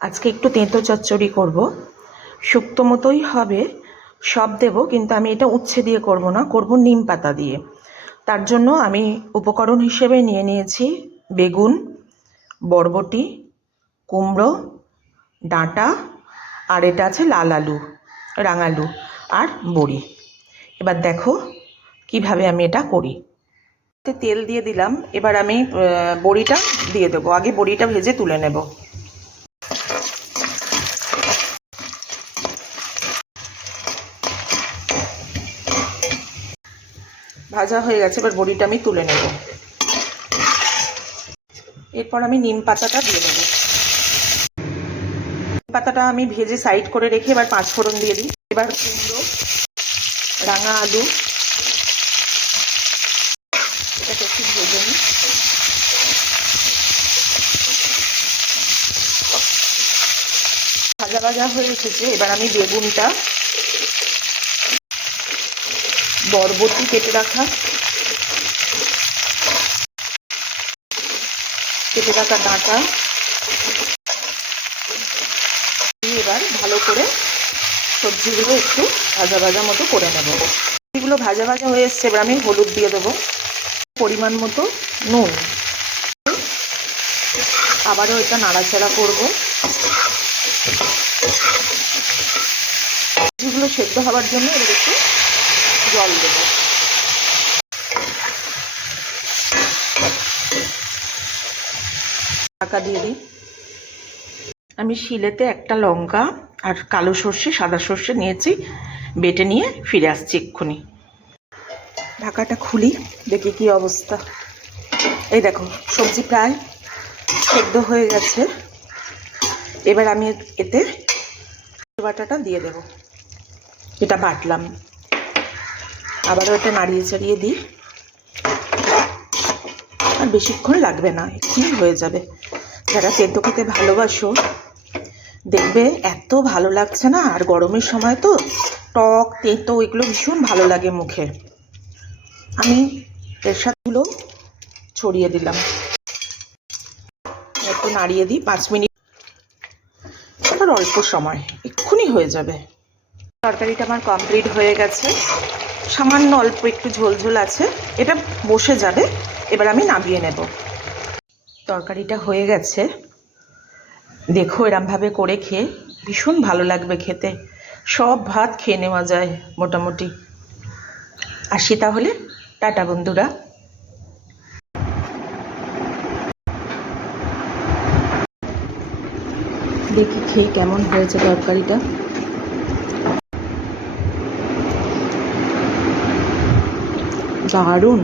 আজকে একটু তেঁতো চচ্চড়ি করব। শুক্তো মতোই হবে, সব দেব, কিন্তু আমি এটা উচ্ছে দিয়ে করব না, করব নিম পাতা দিয়ে। তার জন্য আমি উপকরণ হিসেবে নিয়ে নিয়েছি বেগুন, বরবটি, কুমড়ো, ডাঁটা, আর এটা আছে লাল আলু রাঙালু আর বড়ি। এবার দেখো কীভাবে আমি এটা করি। তেল দিয়ে দিলাম, এবার আমি বড়িটা দিয়ে দেবো। আগে বড়িটা ভেজে তুলে নেব। ভাজা হয়ে গেছে, এবার বড়িটা আমি তুলে নেব। এরপর আমি নিম পাতাটা দিয়ে দেবো। পাতাটা আমি ভেজে সাইড করে রেখে এবার পাঁচ ফোড়ন দিয়ে দিই। এবার কুমড়ো, রাঙা আলু, এটাকে একটু ভেজে নিই। ভাজা ভাজা হয়ে এসেছে, এবার আমি বেগুনটা বরবটি কেটে রাখা। কেটে রাখা ডাঁটা। এবার ভালো করে সবজিগুলো একটু ভাজা ভাজা মতো করে নেব। সবজিগুলো ভাজা ভাজা হয়ে এসছে, এবার আমি হলুদ দিয়ে দেবো। পরিমাণ মতো নুন। আবারও এটা নাড়াচাড়া করব। সবজিগুলো সেদ্ধ হওয়ার জন্য এবার একটু জল দেবো। ঢাকা দিয়ে দিই। আমি শিলেতে একটা লঙ্কা আর কালো সর্ষে, সাদা সর্ষে নিয়েছি, বেটে নিয়ে ফিরে আসছি এক্ষুনি। ঢাকাটা খুলি, দেখি কি অবস্থা। এই দেখো, সবজি প্রায় সেদ্ধ হয়ে গেছে। এবার আমি এতে বাটাটা দিয়ে দেব। এটা বাটলাম। আবারও এটা নাড়িয়ে চাড়িয়ে দিই। আর বেশিক্ষণ লাগবে না, এক্ষুনি হয়ে যাবে। যারা তেতো খেতে ভালোবাসো, দেখবে এত ভালো লাগছে না, আর গরমের সময় তো টক, তেতো, এগুলো ভীষণ ভালো লাগে মুখে। আমি এর সাথেগুলো ছড়িয়ে দিলাম। একটু নাড়িয়ে দিই, পাঁচ মিনিট আর অল্প সময়, এক্ষুনি হয়ে যাবে। তরকারিটা আমার কমপ্লিট হয়ে গেছে। সামান্য অল্প একটু ঝোল ঝোল আছে। এটা বসে যাবে। এবার আমি নামিয়ে নেব। তরকারিটা হয়ে গেছে। দেখো এরমভাবে করে খেয়ে ভীষণ ভালো লাগবে খেতে। সব ভাত খেয়ে নেওয়া যায় মোটামুটি। আসি তাহলে। টাটা বন্ধুরা। দেখি খেয়ে কেমন হয়েছে তরকারিটা। দারুণ।